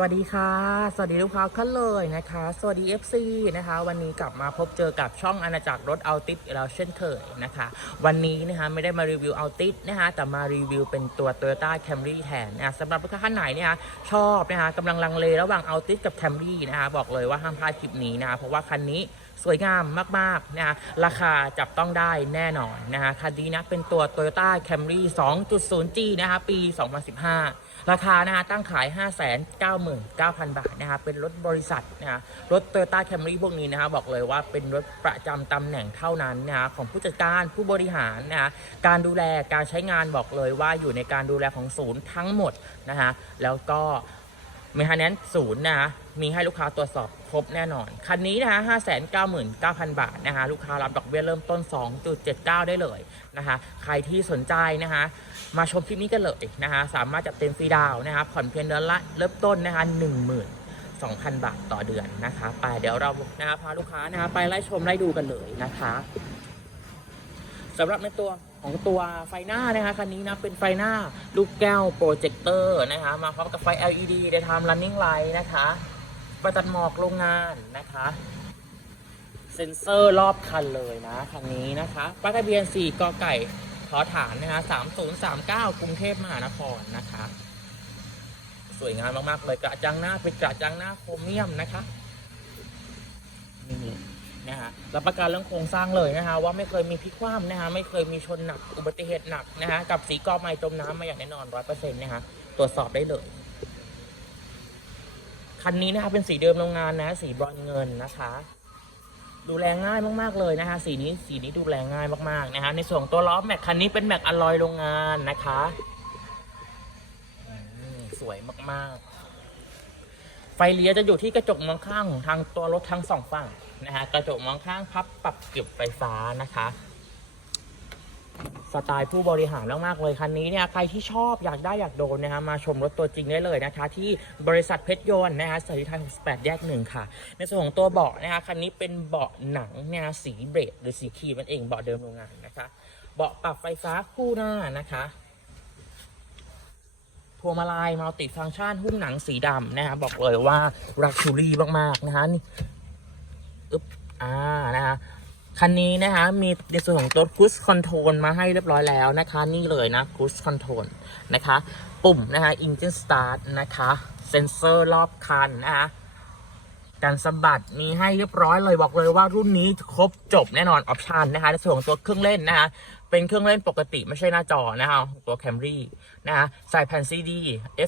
สวัสดีค่ะ สวัสดีลูกค้ากันเลยนะคะ สวัสดี FC นะคะ วันนี้กลับมาพบเจอกับช่องอาณาจักรรถเอาติสเราเช่นเคยนะคะ วันนี้นะคะไม่ได้มารีวิวเอาติสนะคะแต่มารีวิวเป็นตัว Toyota Camry แทนนะะสำหรับลูกค้าท่านไหนเนี่ยชอบนะคะกำลังลังเลระหว่างเอาติสกับ Camry นะคะบอกเลยว่าห้ามพลาดคลิปนี้นะคะเพราะว่าคันนี้สวยงามมากๆนะคะราคาจับต้องได้แน่นอนนะคะคันนี้นะเป็นตัว Toyota Camry 2.0G นะคะปี 2015 ราคานะคะตั้งขาย 590 59,000 บาทนะคะเป็นรถบริษัทนะคะรถ Toyota Camry พวกนี้นะคะบอกเลยว่าเป็นรถประจำตำแหน่งเท่านั้นนะคะของผู้จัดการผู้บริหารนะคะการดูแลการใช้งานบอกเลยว่าอยู่ในการดูแลของศูนย์ทั้งหมดนะคะแล้วก็มีฮานแนนศูนย์นะคะ มีให้ลูกค้าตรวจสอบครบแน่นอน คันนี้นะคะ599,000บาทนะคะ ลูกค้ารับดอกเบี้ยเริ่มต้น 2.79 ได้เลยนะคะ ใครที่สนใจนะคะ มาชมคลิปนี้กันเลยนะคะ สามารถจัดเต็มฟรีดาวนะคะ ผ่อนเพียงเดือนละเริ่มต้นนะคะหนึ่งหมื่นสองพันบาทต่อเดือนนะคะ ไปเดี๋ยวเรานะคะพาลูกค้านะคะไปไล่ชมไล่ดูกันเลยนะคะสำหรับในตัวของตัวไฟหน้านะคะคันนี้นะเป็นไฟหน้าลูกแก้วโปรเจคเตอร์นะคะ มาพร้อมกับไฟ LED ได้ทำ running light นะคะ ประจันหมอกโรงงานนะคะ เซ็นเซอร์รอบคันเลยนะคันนี้นะคะป้ายทะเบียน 4กไก่ขอฐานนะคะ3039 กรุงเทพมหานครนะคะ สวยงามมาก ๆ เลยกระจังหน้าเป็นกระจังหน้าโครเมียมนะคะนี่นะฮะรับประกันเรื่องโครงสร้างเลยนะคะ ว่าไม่เคยมีพลิกคว่ำนะคะไม่เคยมีชนหนักอุบัติเหตุหนักนะคะกับสีกอไม้จมน้ำมาอย่างแน่นอนร้อยเปอร์เซ็นต์นะคะตรวจสอบได้เลย คันนี้นะคะเป็นสีเดิมโรงงานนะ สีบรอนซ์เงินนะคะ ดูแลง่ายมากๆเลยนะคะ สีนี้สีนี้ดูแลง่ายมากๆนะคะ ในส่วนตัวล้อแม็กคันนี้เป็นแม็กอลลอยโรงงานนะคะสวยมากๆ ไฟเลี้ยวจะอยู่ที่กระจกมองข้างของทางตัวรถทั้งสองฝั่งนะคะกระจกมองข้างพับปรับเก็บไฟฟ้านะคะ สไตล์ผู้บริหารมากๆเลยคันนี้เนี่ยใครที่ชอบอยากได้อยากโดนนะคะมาชมรถตัวจริงได้เลยนะคะ ที่บริษัทเพชรยนต์นะคะสถิไทย68 แยกหนึ่งค่ะ ในส่วนของตัวเบาะนะคะคันนี้เป็นเบาะหนังเนี่ยสีเบรดหรือสีครีมนั่นเองเบาะเดิมโรงงานนะคะ เบาะปรับไฟฟ้าคู่หน้านะคะพวงมาลัยมัลติฟังก์ชันหุ้มหนังสีดำนะคะบอกเลยว่ารักชูรี่มากๆนะคะนี่อึ๊บอ่านะคะ คันนี้นะคะ มีในส่วนของตัว cruise control มาให้เรียบร้อยแล้วนะคะ นี่เลยนะ cruise control นะคะ ปุ่มนะคะ engine start นะคะ เซ็นเซอร์รอบคันนะคะการสะบัดมีให้เรียบร้อยเลยบอกเลยว่ารุ่นนี้ครบจบแน่นอนออปชันนะคะในส่วนของตัวเครื่องเล่นนะคะเป็นเครื่องเล่นปกติไม่ใช่หน้าจอนะคะตัว Camry นะคะใส่แผ่น CD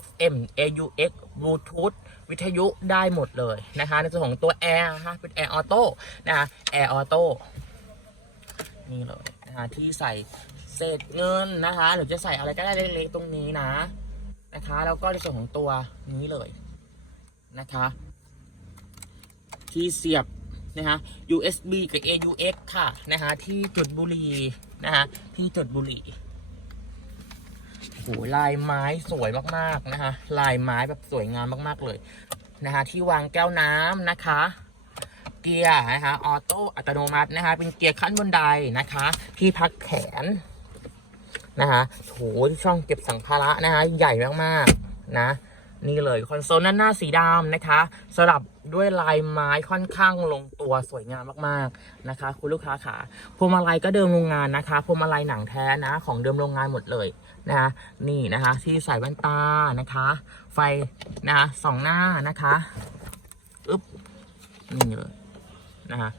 FM AUX Bluetooth วิทยุได้หมดเลยนะคะในส่วนของตัวแอร์นะคะเป็นแอร์ออโต้นะคะแอร์ออโต้ นี่เลยนะคะที่ใส่เศษเงินนะคะ หรือจะใส่อะไรก็ได้เล็กๆตรงนี้นะนะคะ แล้วก็ในส่วนของตัวนี้เลยนะคะ ที่เสียบนะคะ USB กับ AUX ค่ะนะคะที่จุดบุหรี่นะคะที่จุดบุหรี่โหลายไม้สวยมากๆนะคะ ลายไม้แบบสวยงามมากๆเลยนะคะ ที่วางแก้วน้ำนะคะ เกียร์นะคะออโต้อัตโนมัตินะคะ เป็นเกียร์ขั้นบนไดนะคะ ที่พักแขนนะคะโหที่ช่องเก็บสัมภาระนะคะ ใหญ่มากๆนะ นี่เลยคอนโซลด้านหน้าสีดำนะคะสลับด้วยลายไม้ค่อนข้างลงตัวสวยงามมากๆนะคะ คุณลูกค้าขาพวงมาลัยก็เดิมโรงงานนะคะพวงมาลัยหนังแท้นะ ของเดิมโรงงานหมดเลยนะคะนี่นะคะ ที่ใส่แว่นตานะคะ ไฟนะคะสองหน้านะคะอึ๊บนี่เลย นะคะ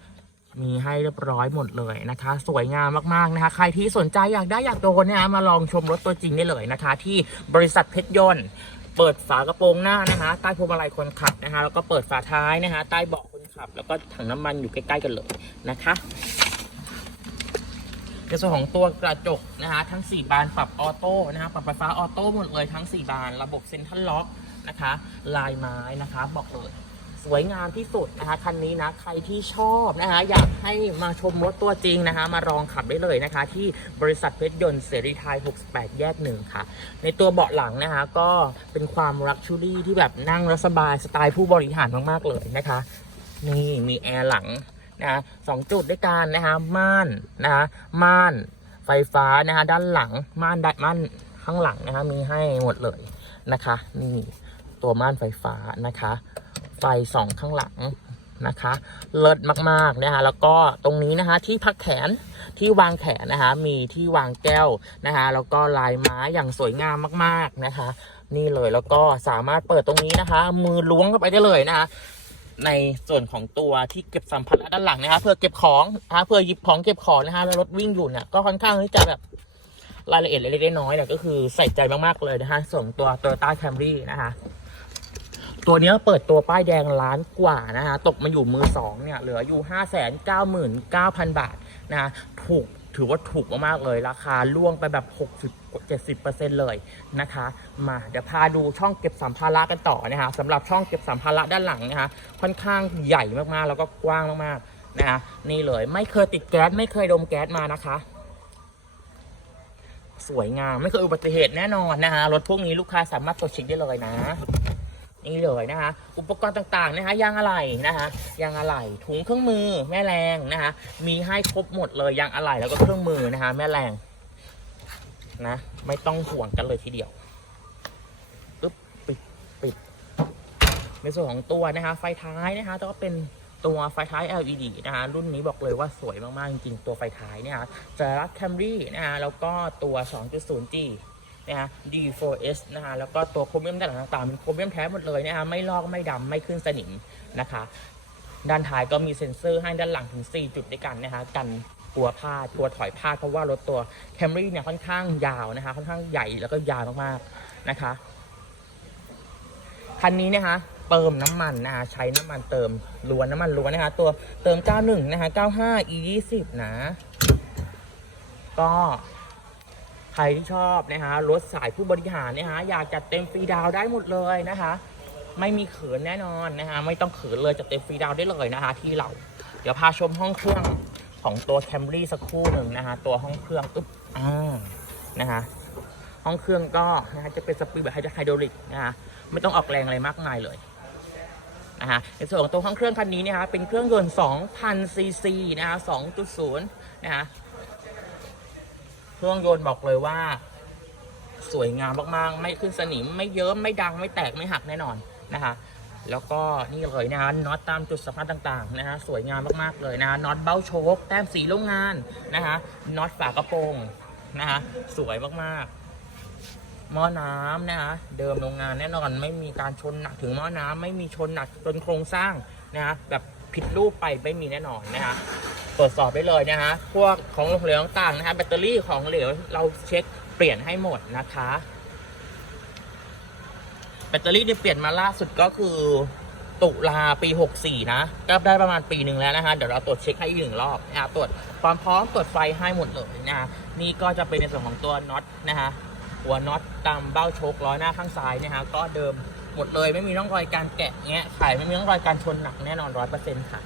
มีให้เรียบร้อยหมดเลยนะคะ สวยงามมากๆนะคะ ใครที่สนใจอยากได้อยากโดนเนี่ยมาลองชมรถตัวจริงได้เลยนะคะ ที่บริษัทเพชรยนต์เปิดฝากระโปรงหน้านะคะ ใต้พวงมาลัยคนขับนะคะ แล้วก็เปิดฝาท้ายนะคะ ใต้เบาะคนขับ แล้วก็ถังน้ำมันอยู่ใกล้ๆกันเลยนะคะในส่วนของตัวกระจกนะคะทั้ง 4 บานปรับออโต้นะคะปรับไฟฟ้าออโต้หมดเลยทั้ง 4 บานระบบเซ็นทรัลล็อกนะคะ ลายไม้นะคะบอกเลย สวยงามที่สุดนะคะคันนี้นะใครที่ชอบนะคะอยากให้มาชมรถตัวจริงนะคะ มาลองขับได้เลยนะคะ ที่บริษัทเพชรยนต์เสรีไทย 68 แยกหนึ่งค่ะ ในตัวเบาะหลังนะคะ ก็เป็นความรักชูรี่ที่แบบนั่งแล้วสบายสไตล์ผู้บริหารมากๆเลยนะคะ นี่มีแอร์หลังนะคะสองจุดด้วยกันนะคะม่านนะคะม่านไฟฟ้านะคะด้านหลังม่านด้านม่านข้างหลังนะคะมีให้หมดเลยนะคะ นี่ตัวม่านไฟฟ้านะคะ ไฟสองข้างหลังนะคะเลิศมากๆนะคะแล้วก็ตรงนี้นะคะที่พักแขนที่วางแขนนะคะมีที่วางแก้วนะคะแล้วก็ลายไม้อย่างสวยงามมากๆนะคะ นี่เลยแล้วก็สามารถเปิดตรงนี้นะคะ มือล้วงเข้าไปได้เลยนะคะในส่วนของตัวที่เก็บสัมภาระด้านหลังนะคะเพื่อเก็บของนะคะเพื่อหยิบของเก็บของนะคะแล้วรถวิ่งอยู่เนี่ยก็ค่อนข้างที่จะแบบรายละเอียดเล็กๆน้อยๆเนี่ยก็คือใส่ใจมากๆเลยนะคะส่วนตัว Toyota Camry นะคะ ตัวนี้เปิดตัวป้ายแดงล้านกว่านะคะตกมาอยู่มือสองเนี่ย เหลืออยู่ห้าแสนเก้าหมื่นเก้าพันบาทนะคะถูกถือว่าถูกมากๆเลย ราคาล่วงไปแบบ 60-70%เลยนะคะ มาเดี๋ยวพาดูช่องเก็บสัมภาระกันต่อนะคะสำหรับช่องเก็บสัมภาระด้านหลังนะคะ ค่อนข้างใหญ่มากๆ แล้วก็กว้างมากๆนะคะนี่เลยไม่เคยติดแก๊สไม่เคยดมแก๊สมานะคะสวยงาม ไม่เคยอุบัติเหตุแน่นอนนะคะรถพวกนี้ลูกค้าสามารถตรวจเช็คได้เลยนะ นี่เลยนะคะ อุปกรณ์ต่างๆนะคะยางอะไหล่นะคะยางอะไหล่ถุงเครื่องมือแม่แรงนะคะ มีให้ครบหมดเลยยางอะไหล่แล้วก็เครื่องมือนะคะ แม่แรงนะไม่ต้องห่วงกันเลยทีเดียวอึ๊บปิดปิด ในส่วนของตัวนะคะ ไฟท้ายนะคะก็เป็นตัวไฟท้าย LED นะคะรุ่นนี้บอกเลยว่าสวยมาก ๆ จริง ๆ ตัวไฟท้ายเนี่ยจะรัก Camry นะคะแล้วก็ตัว 2.0G นะฮะ D4S นะฮะแล้วก็ตัวโครเมียมด้านหลังต่างๆเป็นโครเมียมแท้หมดเลยนะฮะไม่ลอกไม่ดำไม่ขึ้นสนิมนะคะด้านท้ายก็มีเซ็นเซอร์ให้ด้านหลังถึง 4 จุดด้วยกันนะคะ กันกลัวพลาดกลัวถอยพลาดเพราะว่ารถตัว Camry เนี่ยค่อนข้างยาวนะคะ ค่อนข้างใหญ่แล้วก็ยาวมากๆนะคะคันนี้นะคะเติมน้ำมันนะคะใช้น้ำมันเติมล้วนน้ำมันล้วนนะคะ ตัวเติม 91 นะคะ 95 e 20 นะ ก็ ใครที่ชอบนะคะรถสายผู้บริหารนะคะอยากจัดเต็มฟรีดาวได้หมดเลยนะคะ ไม่มีเขินแน่นอนนะคะไม่ต้องเขินเลยจัดเต็มฟรีดาวได้เลยนะคะ ที่เรา เดี๋ยวพาชมห้องเครื่องของตัว Camry สักครู่หนึ่งนะคะ ตัวห้องเครื่องอึ๊บอ่านะคะห้องเครื่องก็นะคะจะเป็นสปีดแบบไฮดรอลิกนะคะไม่ต้องออกแรงอะไรมากมายเลยนะคะในส่วนของตัวห้องเครื่องคันนี้นะคะเป็นเครื่องยนต์2,000ซีซีนะคะ2.0นะคะ เครื่องยนต์บอกเลยว่า สวยงามมากๆ ไม่ขึ้นสนิม ไม่เยิ้มไม่ดังไม่แตกไม่หักแน่นอนนะคะ แล้วก็นี่เลยนะคะน็อตตามจุดสำคัญต่างๆนะคะสวยงามมากๆเลยนะะน็อตเบ้าโชคแต้มสีโรงงานนะคะน็อตฝากระโปรงนะคะสวยมากๆหม้อน้ำนะคะเดิมโรงงานแน่นอนไม่มีการชนหนักถึงหม้อน้ำไม่มีชนหนักจนโครงสร้างนะคะแบบผิดรูปไปไม่มีแน่นอนนะคะ ตรวจสอบได้เลยนะคะ พวกของเหลวต่างๆนะคะแบตเตอรี่ของเหลวเราเช็คเปลี่ยนให้หมดนะคะ แบตเตอรี่ที่เปลี่ยนมาล่าสุดก็คือ ตุลาปี 64 นะก็ได้ประมาณปีหนึ่งแล้วนะคะ เดี๋ยวเราตรวจเช็คให้อีกหนึ่งรอบนะคะตรวจความพร้อมตรวจไฟให้หมดเลยนะคะนี่ก็จะเป็นในส่วนของตัวน็อตนะคะหัวน็อตตามเบ้าโชคล้อหน้าข้างซ้ายนะคะก็เดิมหมดเลยไม่มีร่องรอยการแกะเงี้ยขายไม่มีร่องรอยการชนหนักแน่นอนร้อยเปอร์เซ็นต์ค่ะ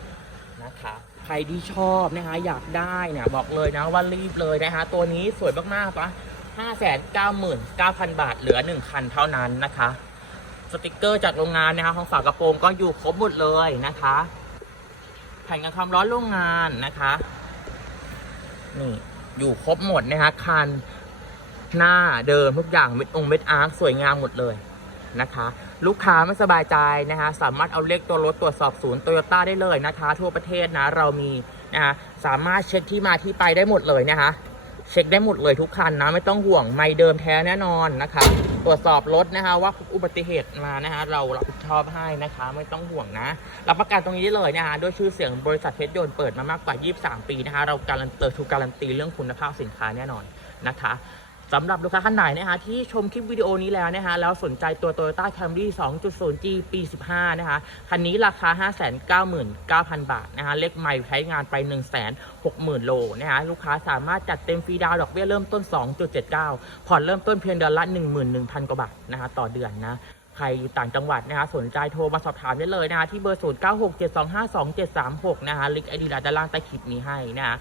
นะคะ ใครที่ชอบนะคะ อยากได้เนี่ยบอกเลยนะว่ารีบเลยนะคะ ตัวนี้สวยมากๆปะห้าแสนเก้าหมื่นเก้าพันบาทเหลือหนึ่งคันเท่านั้นนะคะ สติกเกอร์จากโรงงานนะคะ ของฝากระโปรงก็อยู่ครบหมดเลยนะคะแผ่นกันความร้อนโรงงานนะคะนี่อยู่ครบหมดนะคะคันหน้าเดิมทุกอย่างเม็ดองเม็ดอาร์คสวยงามหมดเลยนะคะ ลูกค้าไม่สบายใจนะคะสามารถเอาเลขตัวรถตรวจสอบศูนย์โตโยต้าได้เลยนะคะ ทั่วประเทศนะเรามีนะคะสามารถเช็คที่มาที่ไปได้หมดเลยนะคะ เช็คได้หมดเลยทุกคันนะไม่ต้องห่วงไม่เดิมแท้แน่นอนนะคะ ตรวจสอบรถนะคะ ว่าอุบัติเหตุมานะคะ เรารับผิดชอบให้นะคะ ไม่ต้องห่วงนะรับประกันตรงนี้ได้เลยนะคะด้วยชื่อเสียงบริษัทเพชรยนต์เปิดมามากกว่า 23 ปีนะคะ เราการันตีถูกการันตีเรื่องคุณภาพสินค้าแน่นอนนะคะ สำหรับลูกค้าท่านไหนนะคะที่ชมคลิปวิดีโอนี้แล้วนะคะแล้วสนใจตัว Toyota Camry 2.0G ปี 15 นะคะ คันนี้ราคา 599,000 บาทนะคะเลขใหม่ใช้งานไป 160,000 โลนะคะลูกค้าสามารถจัดเต็มฟรีดาวน์ดอกเบี้ยเริ่มต้น 2.79 ผ่อนเริ่มต้นเพียงเดือนละ 11,000 กว่าบาทนะคะต่อเดือนนะใครอยู่ต่างจังหวัดนะคะสนใจโทรมาสอบถามได้เลยนะคะที่เบอร์ 0967252736 นะคะลิงก์ไอดีด้านล่างใต้คลิปนี้ให้นะคะ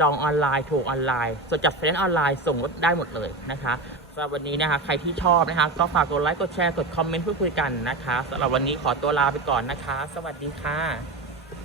จองออนไลน์โทรออนไลน์สดจัดไฟแนนซ์ออนไลน์ส่งรถได้หมดเลยนะคะสำหรับวันนี้นะคะ ใครที่ชอบนะคะ ก็ฝากกดไลค์กดแชร์กดคอมเมนต์พูดคุยกันนะคะสำหรับวันนี้ขอตัวลาไปก่อนนะคะ สวัสดีค่ะ